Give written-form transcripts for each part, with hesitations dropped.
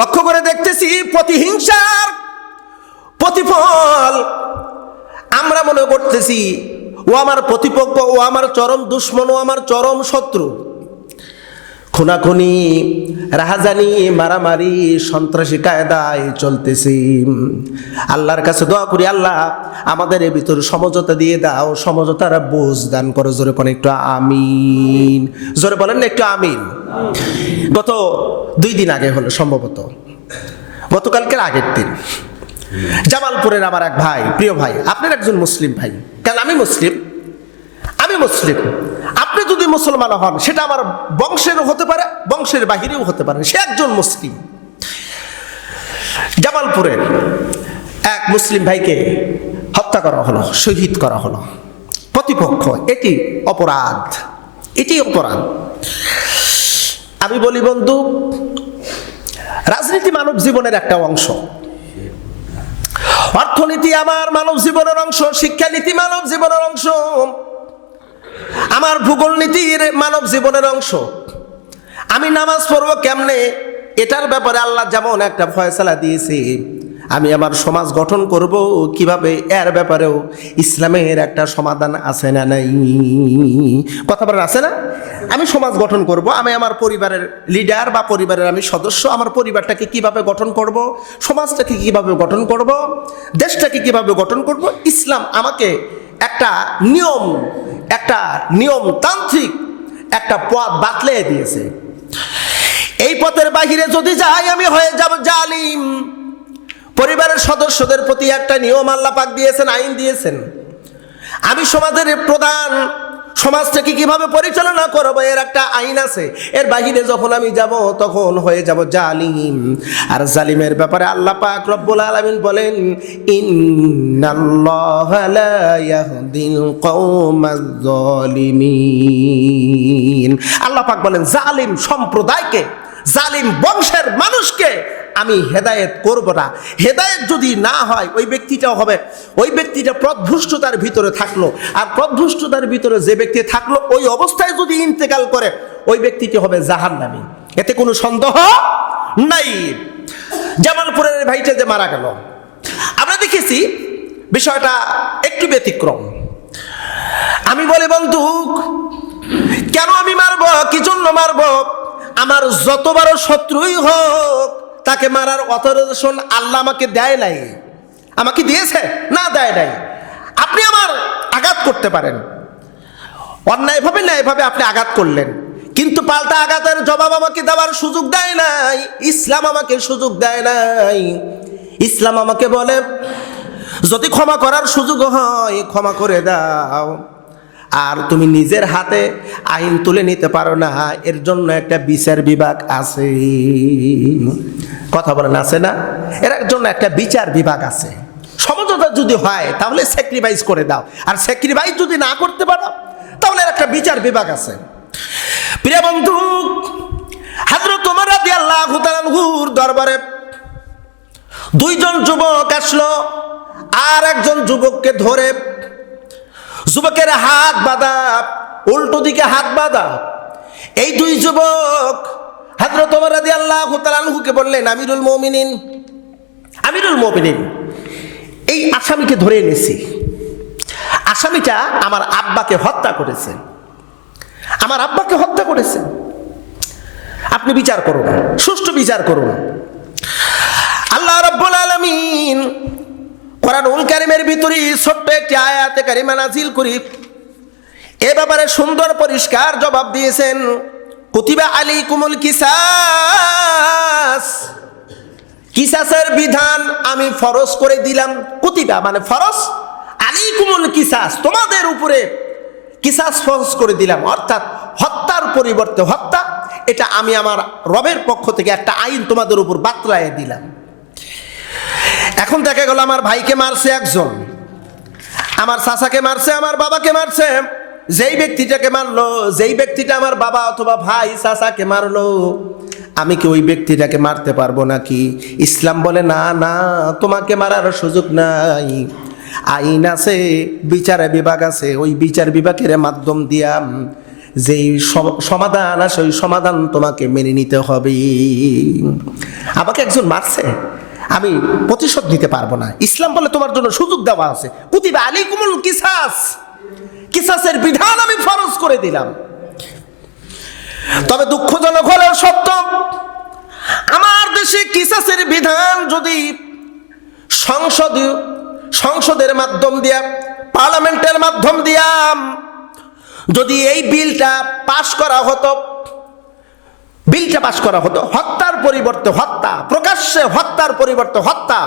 লক্ষ্য করে দেখতেছি প্রতিহিংসার প্রতিফল আমরা মনে করতেছি ও আমার প্রতিপক্ষ, ও আমার চরম দুশ্মন, ও আমার চরম শত্রু। খুনাখুনি, রাহাজানি, মারামারি, সন্ত্রাসী কায়দায় চলতেছি। আল্লাহর কাছে দোয়া করি, আল্লাহ আমাদের এর ভিতর সমঝোতা দিয়ে দাও, সমঝোতার বুঝ দান করো। জোরে বলেন একটু আমিন, জোরে বলেন না একটু আমিন। গত 2 দিন আগে হলো সম্ভবত, গতকালকের আগের দিন জামালপুরের আমার এক ভাই, প্রিয় ভাই, আপনার একজন মুসলিম ভাই, কারণ আমি মুসলিম, আপনি যদি মুসলমান হন সেটা আমার বংশেরও হতে পারে, বংশের বাহিরেও হতে পারে, সে একজন মুসলিম। জামালপুরের এক মুসলিম ভাইকে হত্যা করা হলো, শহীদ করা হলো। প্রতিপক্ষ, এটি অপরাধ, এটি অপরাধ। আমি বলি বন্ধু, রাজনীতি মানব জীবনের একটা অংশ, অর্থনীতি আমার মানব জীবনের অংশ, শিক্ষানীতি মানব জীবনের অংশ, আমার ভূগোল নীতির মানব জীবনের অংশ। আমি নামাজ পড়বো কেমনে, এটার ব্যাপারে আল্লাহ যেমন একটা ফয়সালা দিয়েছে, আমি আমার সমাজ গঠন করব কিভাবে, এর ব্যাপারেও ইসলামের একটা সমাধান আছে না নাই? কথা বলার আছে না? আমি সমাজ গঠন করব, আমি আমার পরিবারের লিডার বা পরিবারের আমি সদস্য, আমার পরিবারটাকে কিভাবে গঠন করব, সমাজটাকে কিভাবে গঠন করব, দেশটাকে কিভাবে গঠন করব, ইসলাম আমাকে একটা নিয়মতান্ত্রিক একটা পথ বাতলে দিয়েছে। এই পথের বাহিরে যদি যাই আমি হয়ে যাব জালিম। পরিবারের সদস্যদের প্রতি একটা নিয়ম আল্লাহ পাক দিয়েছেন, আইন দিয়েছেন। আমি সমাজের প্রধান, সমাজটাকে কিভাবে পরিচালনা করবো এর একটা আইন আছে। এর বাহিরে যখন আমি যাব তখন হয়ে যাব জালিম। আর জালিমের ব্যাপারে আল্লাহ পাক রব্বুল আলামিন বলেন, ইন্নাল্লাহা লা ইয়াহদিল কওমাজ জালিমিন। আল্লাহ পাক বলেন জালিম সম্প্রদায়কে, জালিম বংশের মানুষকে আমি হেদায়েত করব না। হেদায়েত যদি না হয় ওই ব্যক্তিটাও হবে, ওই ব্যক্তিটা পথভ্রষ্টতার ভিতরে থাকলো, আর পথভ্রষ্টতার ভিতরে যে ব্যক্তি থাকলো ওই অবস্থায় যদি ইন্তেকাল করে ওই ব্যক্তিটি হবে জাহান্নামী, এতে কোনো সন্দেহ নাই। জামালপুরের ভাইটা যে মারা গেল, আমরা দেখেছি বিষয়টা একটু ব্যতিক্রম। আমি বলি বন্ধু, কেন আমি মারবো, কি জন্য মারবো? আমার যত বড় শত্রুই হোক তাকে মারার অথরাইজেশন আল্লাহ আমাকে দেয় নাই। আমাকে দিয়েছে? না, দেয় নাই। আপনি আমার আঘাত করতে পারেন, অন্যায়ভাবে ন্যায়ভাবে আপনি আঘাত করলেন, কিন্তু পাল্টা আঘাতের জবাব আমাকে দেওয়ার সুযোগ দেয় নাই। ইসলাম আমাকে সুযোগ দেয় নাই। ইসলাম আমাকে বলে যদি ক্ষমা করার সুযোগ হয় ক্ষমা করে দাও, আর তুমি নিজের হাতে আইন তুলে নিতে পারো না, এর জন্য একটা বিচার বিভাগ আছে। কথা বলেন আছে না? এর জন্য একটা বিচার বিভাগ আছে। সমঝোতা যদি হয় তাহলে স্যাক্রিফাইস করে দাও, আর স্যাক্রিফাইস যদি না করতে পারো তাহলে একটা বিচার বিভাগ আছে। প্রিয় বন্ধু, হযরত ওমর রাদিয়াল্লাহু তাআলা আনহুর দরবারে 2 জন যুবক আসলো, আর একজন যুবককে ধরে, যুবকের হাত বাঁধা, উল্টো দিকে হাত বাঁধা। এই 2 যুবক হযরত ওমর রাদিয়াল্লাহু তাআলা আনহুকে বললেন, আমিরুল মুমিনিন, এই আসামিকে ধরে এনেছি। আসামিটা আমার আব্বাকে হত্যা করেছে, আপনি বিচার করুন, সুষ্ঠু বিচার করুন। আল্লাহ রাব্বুল আলামিন কোরআনুল কারীমের ভিতরে ছোট্ট একটি আয়াতে কারিমা নাজিল করি এ ব্যাপারে সুন্দর পরিষ্কার জবাব দিয়েছেন। কুতিবা আলাইকুমুল কিসাস, কিসাসের বিধান আমি ফরজ করে দিলাম। কুতিবা মানে ফরজ, আলাইকুমুল কিসাস তোমাদের উপরে কিসাস ফরজ করে দিলাম, অর্থাৎ হত্যার পরিবর্তে হত্যা, এটা আমি আমার রবের পক্ষ থেকে একটা আইন তোমাদের উপর বাতলায় দিলাম। এখন দেখা গেল আমার ভাইকে মারছে একজন, আমার চাচাকে মারছে, আমার বাবাকে মারছে। যেই ব্যক্তিটাকে মারলো, যেই ব্যক্তিটা আমার বাবা অথবা ভাই চাচাকে মারলো, আমি কি ওই ব্যক্তিটাকে মারতে পারবো নাকি? ইসলাম বলে না না, তোমাকে মারার সুযোগ নাই। আইন আছে, বিচার বিভাগ আছে, ওই বিচার বিভাগের মাধ্যম দিয়া যেই সমাধান আসে ওই সমাধান তোমাকে মেনে নিতে হবে। আমাকে একজন মারছে, আমি প্রতিশোধ নিতে পারবো না। ইসলাম বলে তোমার জন্য সুযোগ দেওয়া আছে, কুতিবা আলাইকুমুল কিসাস, কিসাসের বিধান আমি ফরজ করে দিলাম। তবে দুঃখজনক হলেও সত্য, আমার দেশে কিসাসের বিধান যদি সংসদের মাধ্যম দিয়া, পার্লামেন্টের মাধ্যম দিয়া যদি এই বিলটা পাশ করা হতো, হত্যার পরিবর্তে হত্যা, প্রকাশ্যে হত্যার পরিবর্তে হত্যা।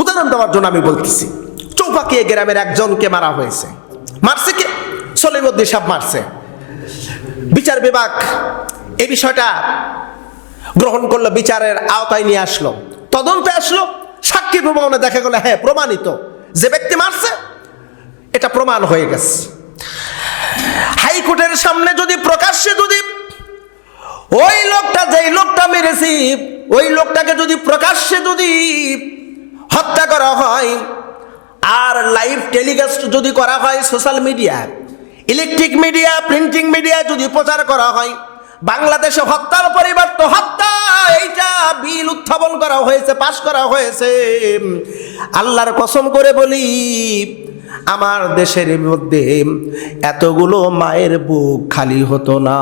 উদাহরণ দেওয়ার জন্য আমি বলতেছি, চৌপাকিয়া গ্রামের একজনকে মারা হয়েছে। মারছে কে? সলিমুদ্দিন সাহেব মারছে। বিচার বিভাগ এই বিষয়টা গ্রহণ করলো, বিচারের আওতায় নিয়ে আসলো, তদন্তে আসলো, সাক্ষী প্রমাণে দেখা গেল হ্যাঁ প্রমাণিত যে ব্যক্তি মারছে এটা প্রমাণ হয়ে গেছে। হাইকোর্টের সামনে যদি প্রকাশ্যে যদি ওই লোকটা, যেই লোকটা মেরেছি ওই লোকটাকে যদি প্রকাশ্যে যদি হত্যা করা হয় আর লাইভ টেলিকাস্ট যদি করা হয় social media, electric media, printing media যদি প্রচার করা হয়, বাংলাদেশে হত্যার পরিবর্তে হত্যা এইটা বিল উত্থাপন করা হয়েছে, পাশ করা হয়েছে, আল্লাহর কসম করে বলি আমার দেশের মধ্যে এতগুলো মায়ের বুক খালি হতো না।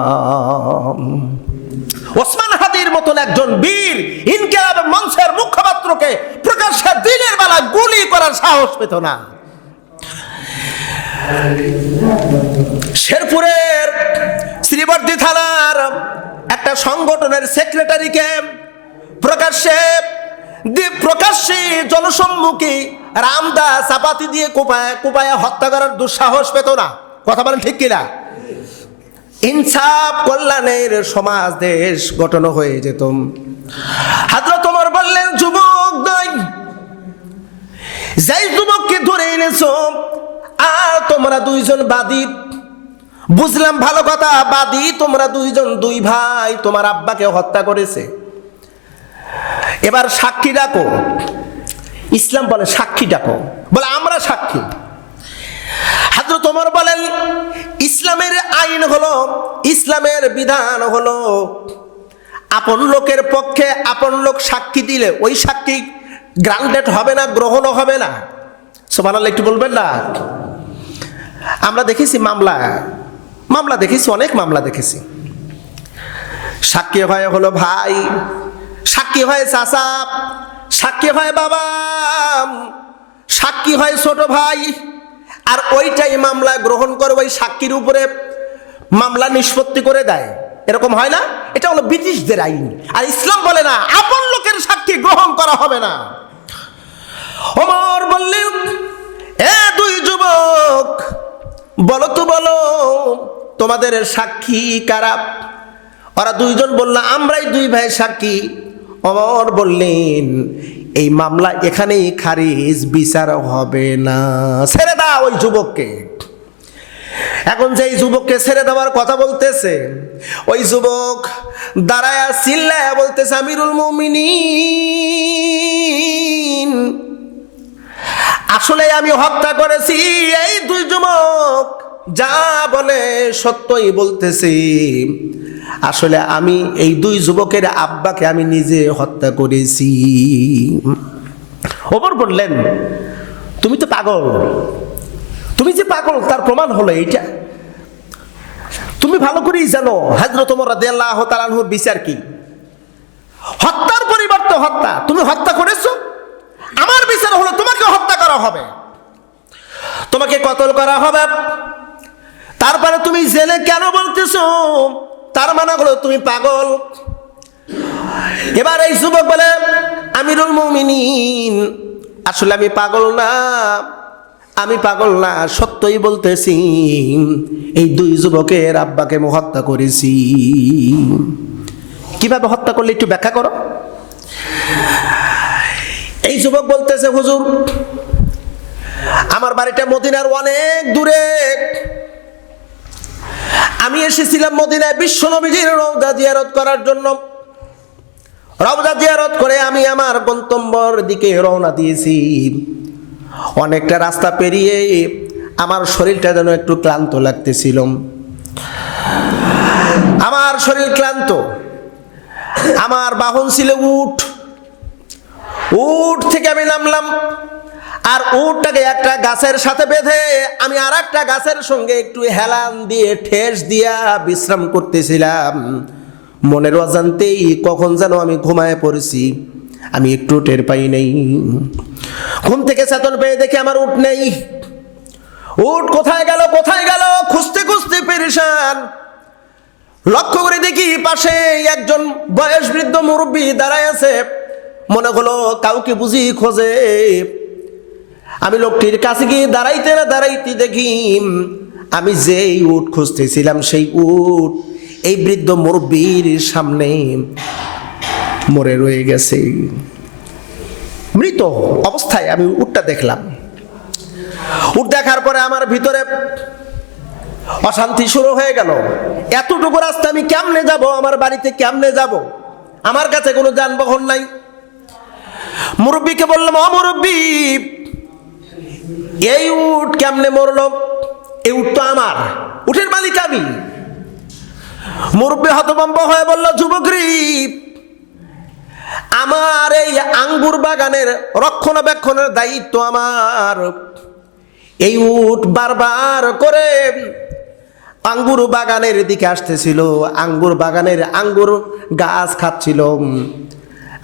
ওসমান হাদির মতন একজন বীর ইনকিলাব মঞ্চের মুখপাত্রকে প্রকাশ্যে দিনের বেলা গুলি করার সাহস পেত না। শেরপুরের শ্রীবর্দী থানার একটা সংগঠনের সেক্রেটারিকে প্রকাশ্যে জনসম্মুখে রামদা চাপাতি দিয়ে কোপায় হত্যা করার দুঃসাহস পেত না। কথা বলেন ঠিক কিনা? ইনসাফ কল্যাণের সমাজ দেশ গঠন হয়ে যেত। হযরত ওমর বললেন, যুবক নাই, যেই যুবককে ধরে এনেছো আর তোমরা দুইজন বাদী, বুঝলাম ভালো কথা, বাদী তোমরা দুইজন, দুই ভাই তোমার আব্বাকে হত্যা করেছে, এবার সাক্ষী ডাকো। ইসলাম বলে সাক্ষী ডাকো, বলে আমরা সাক্ষী। হযরত ওমর বলেন, ইসলামের আইন হলো, ইসলামের বিধান হলো, আপন লোকের পক্ষে আপন লোক সাক্ষী দিলে ওই সাক্ষী গ্রান্টেড হবে না, গ্রহণও হবে না। সুবহানাল্লাহ একটু বলবেন না? আমরা দেখেছি মামলা দেখেছি, অনেক মামলা দেখেছি। সাক্ষী হয় হলো ভাই, সাক্ষী হয় চাচা, সাক্ষী হয় বাবা, সাক্ষী হয় ছোট ভাই, আর ওইটাই মামলা গ্রহণ করে ওই সাক্ষীর উপরে মামলা নিষ্পত্তি করে দেয়। এরকম হয় না? এটা হলো ব্রিটিশদের আইন। আর ইসলাম বলে না, আপন লোকের সাক্ষী গ্রহণ করা হবে না। ওমর বললেন, এ দুই যুবক, বলো তো বলো তোমাদের সাক্ষী কারা? ওরা দুইজন বলল, আমরাই দুই ভাই সাক্ষী। ওমর বললেন, এই মামলা এখানেই খারিজ, বিচার হবে না, ছেড়ে দাও ওই যুবককে। এখন যেই যুবককে ছেড়ে দেওয়ার কথা বলতেছে, ওই যুবক দাঁড়ায়া চিল্লায়া বলতেছে, আমিরুল মুমিনিন, আসলে আমি হত্যা করেছি। এই দুই যুবক যা বলে সত্যই বলতেছি, আসলে আমি এই দুই যুবকের আব্বাকে আমি নিজে হত্যা করেছি। ওমর বললেন, তুমি তো পাগল, তুমি যে পাগল তার প্রমাণ হলো এইটা। তুমি ভালো করেই জানো হযরত ওমর রাদিয়াল্লাহু তাআলা আনহুর বিচার কি। হত্যার পরিবর্তে হত্যা, তুমি হত্যা করেছো, আমার বিচার হলো তোমাকে হত্যা করা হবে, তোমাকে কতল করা হবে। তারপরে তুমি জেলে কেন বলতেছো? তার মানে হলো তুমি পাগল। এবার এই যুবক বলে, আমিরুল মুমিনিন, আসলে আমি পাগল না, আমি পাগল না, সত্যই বলতেছি, এই দুই যুবকের আব্বাকে আমি হত্যা করেছি। কিভাবে হত্যা করলে একটু ব্যাখ্যা করো। এই যুবক বলতেছে, হুজুর আমার বাড়িটা মদিনার অনেক দূরে, আমি এসেছিলাম মদিনায় বিশ্ব নবীজির রওজা জিয়ারত করার জন্য। রওজা জিয়ারত করে আমি আমার গন্তব্যের দিকে রওনা দিয়েছি। অনেকটা রাস্তা পেরিয়ে আমার শরীরটা যেন একটু ক্লান্ত লাগতেছিল। আমার শরীর ক্লান্ত। আমার বাহন ছিল উট। উট থেকে আমি নামলাম, আর উটটাকে একটা গাছের সাথে বেঁধে আমি আর একটা গাছের সঙ্গে একটু হেলান দিয়ে ঠেস দিয়া বিশ্রাম করতেছিলাম। মনের অজান্তেই কখন যেন আমি ঘুমায় পড়েছি, আমি একটু টের পাই নাই। ঘুম থেকে চেতন পেয়ে দেখি আমার উট নেই। উট কোথায় গেল কোথায় গেল খুঁজতে খুঁজতে পেরেশান। লক্ষ্য করে দেখি পাশে একজন বয়স বৃদ্ধ মুরব্বী দাঁড়ায় আছে। মনে হলো কাউকে বুঝি খোঁজে। আমি লোকটির কাছে গিয়ে দাঁড়াইতে না দাঁড়াইতে দেখি আমি যেই উট খুঁজতেছিলাম সেই উট এই বৃদ্ধ মুরব্বীর সামনে মরে রয়ে গেছে। মৃত অবস্থায় আমি উটটা দেখলাম। উট দেখার পরে আমার ভিতরে অশান্তি শুরু হয়ে গেল। এতটুকু রাস্তা আমি কেমনে যাব? আমার বাড়িতে কেমনে যাব? আমার কাছে কোনো যানবাহন নাই। মুরব্বীকে বললাম, ও মুরব্বী, এই উট কেমনে মরলো? এই উট তো আমার, উটের মালিক আমি। মুরব্বী হতভম্ব হয়ে বলল, যুবকরি, আমার এই আঙ্গুর বাগানের রক্ষণাবেক্ষণের দায়িত্ব আমার। এই উট বারবার করে আঙ্গুর বাগানের দিকে আসতেছিল, আঙ্গুর বাগানের আঙ্গুর গাছ খাচ্ছিল।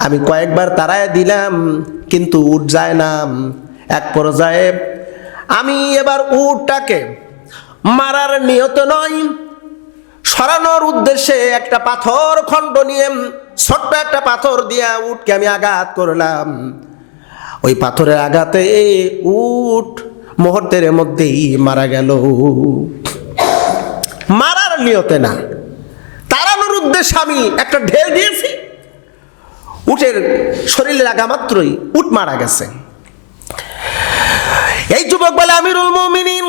আমি কয়েকবার তাড়ায় দিলাম কিন্তু উট যায় না। এক পর্যায়ে আমি এবার উটটাকে মারার নিয়ত নয়, সরানোর উদ্দেশ্যে একটা পাথর খণ্ড নিয়ে ছোট্ট একটা পাথর দিয়ে উটকে আমি আঘাত করলাম। ওই পাথরের আঘাতে উট মুহূর্তের মধ্যেই মারা গেল। মারার নিয়তে না, তাড়ানোর উদ্দেশ্যে আমি একটা ঢেল দিয়েছি, উটের শরীরে লাগা মাত্রই উট মারা গেছে। এই যুবক বলে, আমিরুল মুমিনিন,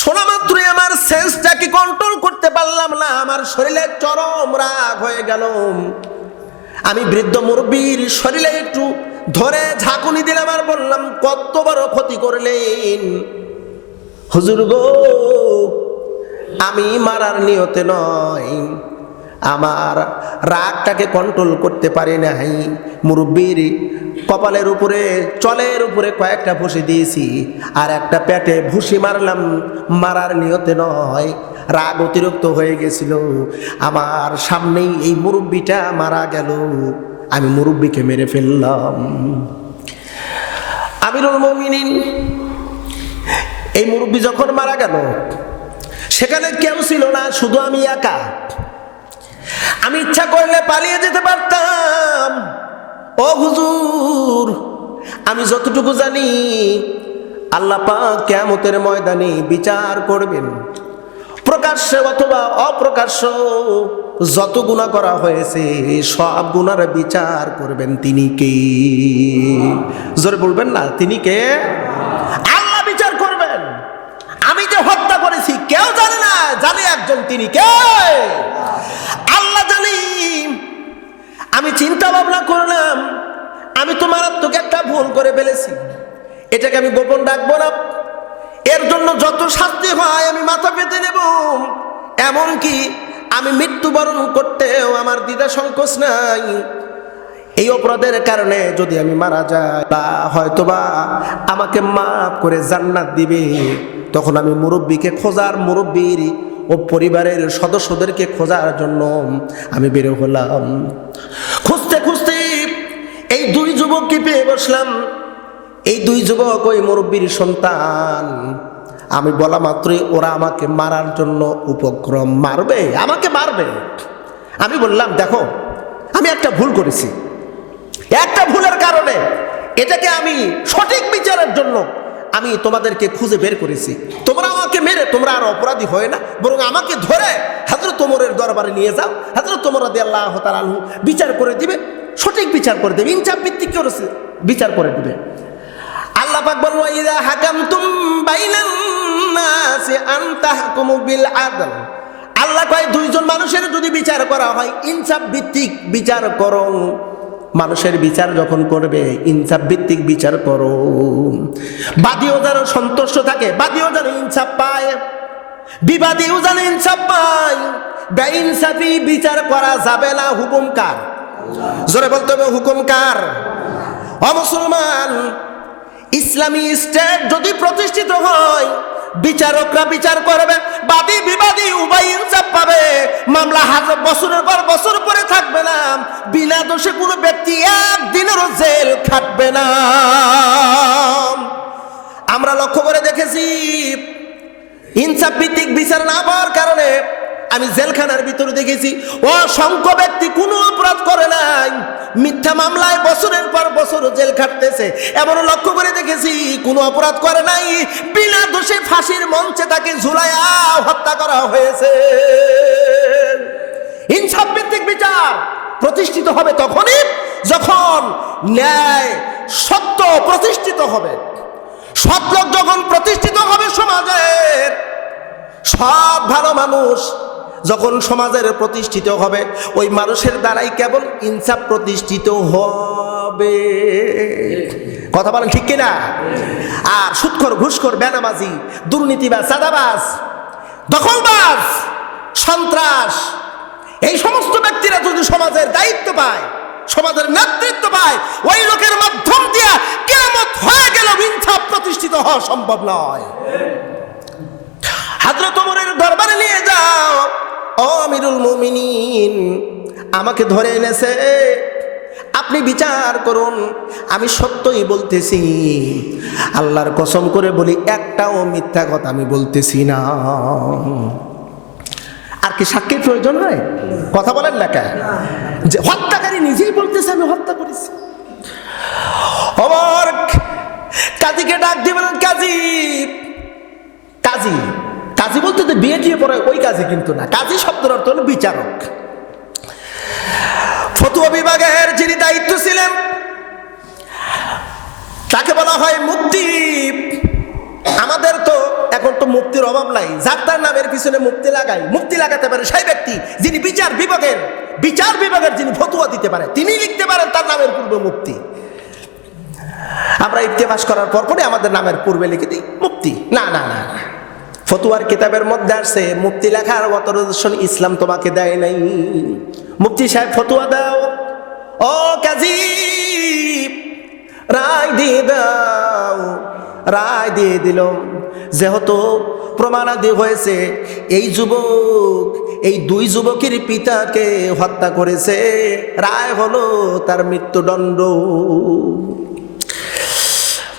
শোনা মাত্রই আমার সেন্সটাকে কন্ট্রোল করতে পারলাম না, আমার শরীরে চরম রাগ হয়ে গেল। আমি বৃদ্ধ মুরব্বীর শরীরে একটু ধরে ঝাঁকুনি দিলাম আর বললাম, কত বড় ক্ষতি করলেন হুজুর গো, আমি মারার নিয়তে নয়, আমার রাগটাকে কন্ট্রোল করতে পারি নাই। মুরব্বীর কপালের উপরে চলের উপরে কয়েকটা ভুসি দিয়েছি আর একটা পেটে ভুসি মারলাম, মারার নিয়তে নয়, রাগ অতিরিক্ত হয়ে গেছিল। আমার সামনেই এই মুরব্বীটা মারা গেল, আমি মুরব্বীকে মেরে ফেললাম। আমিরুল মুমিনিন, এই মুরব্বী যখন মারা গেল সেখানে কেউ ছিল না, শুধু আমি একা। আমি ইচ্ছা করলে পালিয়ে যেতে পারতাম। ও হুজুর, আমি যতটুকু জানি আল্লাহ পাক কিয়ামতের ময়দানে বিচার করবেন, প্রকাশ্যে অথবা অপ্রকাশ্য যত গুনাহ করা হয়েছে সব গুনার বিচার করবেন তিনি কে? জোরে বলবেন না, তিনি কে? আল্লাহ বিচার করবেন। আমি যে হত্যা করেছি কেউ জানে না, জানে একজন, তিনি কে? আল্লাহ জানি। আমি চিন্তা ভাবনা করলাম, আমি তো মারাত্মক একটা ভুল করে ফেলেছি, এটাকে আমি গোপন রাখবো না, এর জন্য যত শাস্তি হয় আমি মাথা পেতে নেব। এমনকি আমি মৃত্যুবরণ করতেও আমার দ্বিধা সংকোচ নাই। এই অপরাধের কারণে যদি আমি মারা যাই, তা হয়তোবা আমাকে মাফ করে জান্নাত দিবে। তখন আমি মুরব্বীকে খোঁজার, মুরব্বীর ও পরিবারের সদস্যদেরকে খোঁজার জন্য আমি বের হলাম। খুঁজতে খুঁজতে এই দুই যুবককে পেয়ে বসলাম। এই দুই যুবক ওই মুরব্বীর সন্তান। আমি বলা মাত্রই ওরা আমাকে মারার জন্য উপক্রম, মারবে, আমাকে মারবে। আমি বললাম, দেখো, আমি একটা ভুল করেছি, একটা ভুলের কারণে এটাকে আমি সঠিক বিচারের জন্য আমি তোমাদেরকে খুঁজে বের করেছি। তোমরা আমাকে মেরে তোমরা আর অপরাধী হয় না, বরং আমাকে ধরে হযরত ওমরের দরবারে নিয়ে যাও, হযরত ওমর রাদিয়াল্লাহু তাআলা আনহু বিচার করে দিবে, সঠিক বিচার করে দেবে, ইনসাফ ভিত্তিক করেছে বিচার করে দিবে। আল্লাহ পাক বলেন, ওয়া ইযা হাকামতুম বাইনান নাসি আন তাহকুমু বিল আদল। আল্লাহ কয়, দুইজন মানুষের যদি বিচার করা হয় ইনসাফ ভিত্তিক বিচার করো। মানুষের বিচার যখন করবে ইনসাফ ভিত্তিক বিচার করো। বাদীও যেন সন্তুষ্ট থাকে, বাদীও যেন ইনসাফ পায়, বিবাদীও যেন ইনসাফ পায়। বেইনসাফি বিচার করা যাবে না। হুকুম কার? জোরে বলতে হবে, হুকুম কার? অমুসলমান, ইসলামী স্টেট যদি প্রতিষ্ঠিত হয়, বিচারকরা বিচার করবে, বাদী বিবাদী উভয় ইনসাফ পাবে, মামলা হাজার বছরের পর বছর পরে থাকবে না, বিনা দোষে কোনো ব্যক্তি একদিনেরও জেল খাটবে না। আমরা লক্ষ্য করে দেখেছি ইনসাফ ভিত্তিক বিচার না পাওয়ার কারণে আমি জেলখানার ভিতরে দেখেছি অসংখ্য ব্যক্তি কোনো অপরাধ করে নাই, মিথ্যা মামলায় বছরের পর বছর জেল খাটতেছে। এমন লক্ষ্য করে দেখেছি কোনো অপরাধ করে নাই, বিনা দোষে ফাঁসির মঞ্চে তাকে ঝুলাইয়া হত্যা করা হয়েছে। ইনসাফ ভিত্তিক বিচার প্রতিষ্ঠিত হবে তখনই যখন ন্যায় সত্য প্রতিষ্ঠিত হবে। সৎলোক যখন প্রতিষ্ঠিত হবে সমাজের, সব ভালো মানুষ যখন সমাজের প্রতিষ্ঠিত হবে, ওই মানুষের দ্বারাই কেবল ইনসাফ প্রতিষ্ঠিত হবে। কথা বলেন ঠিক কিনা? আর সুদখোর, ঘুষখোর, বেনামাজি, দুর্নীতিবাজ, চাঁদাবাজ, দখলবাজ, সন্ত্রাস, এই সমস্ত ব্যক্তিরা যদি সমাজের দায়িত্ব পায়, সমাজের নেতৃত্ব পায়, ওই লোকের মাধ্যম দিয়া কিয়ামত হয়ে গেল ইনসাফ প্রতিষ্ঠিত হওয়া সম্ভব নয়। হযরত ওমরের দরবারে নিয়ে যাও, ও আমিরুল মুমিনিন, আমাকে ধরে এনেছে, আপনি বিচার করুন। আমি সত্যই বলতেছি, আল্লাহর কসম করে বলি একটাও মিথ্যা কথা আমি বলতেছি না। আর কি সাক্ষীর প্রয়োজন হয়? কথা বলেন না কেন? যে হত্যাকারী নিজেই বলতেছে আমি হত্যা করেছি। ওমর কাজীকে ডাক দিয়ে বলেন, কাজী, কাজী, কাজী বলতে তো বিয়ে দিয়ে পড়ে ওই কাজী কিন্তু না, কাজী শব্দের অর্থ হলো বিচারক। ফতোয়া বিভাগের যিনি দায়িত্ব ছিলেন তাকে বলা হয় মুফতি। আমাদের তো এখন তো মুফতির অভাব নাই, যার তার নামের পিছনে মুফতি লাগাই, মুফতি লাগাতে পারে সেই ব্যক্তি যিনি বিচার বিভাগের যিনি ফতোয়া দিতে পারে, তিনি লিখতে পারেন তার নামের পূর্বে মুফতি। আমরা ইতিহাস করার পরপরই আমাদের নামের পূর্বে লিখে দিই মুফতি। না না না, ফতুয়ার কিতাবের মধ্যে আসছে মুফতি লেখার অথরাইজেশন ইসলাম তোমাকে দেয় নাই। মুফতি সাহেব ফতুয়া দাও, ও কাজী রায় দিয়ে দাও। রায় দিয়ে দিল, যেহেতু প্রমাণাদি হয়েছে এই যুবক এই দুই যুবকের পিতাকে হত্যা করেছে, রায় হলো তার মৃত্যুদণ্ড।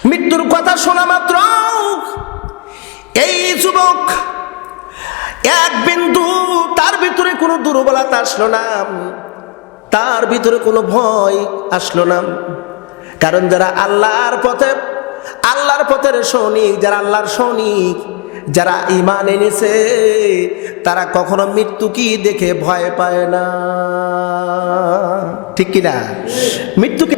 মৃত্যুর কথা শোনা মাত্র এই যুবক এক বিন্দু তার ভিতরে কোনো দুর্বলতা আসলো না, তার ভিতরে কোনো ভয় আসলো না। কারণ যারা আল্লাহর পথের সৈনিক, যারা আল্লাহর সৈনিক, যারা ঈমান এনেছে, তারা কখনো মৃত্যু কি দেখে ভয় পায় না। ঠিক কিনা? মৃত্যুকে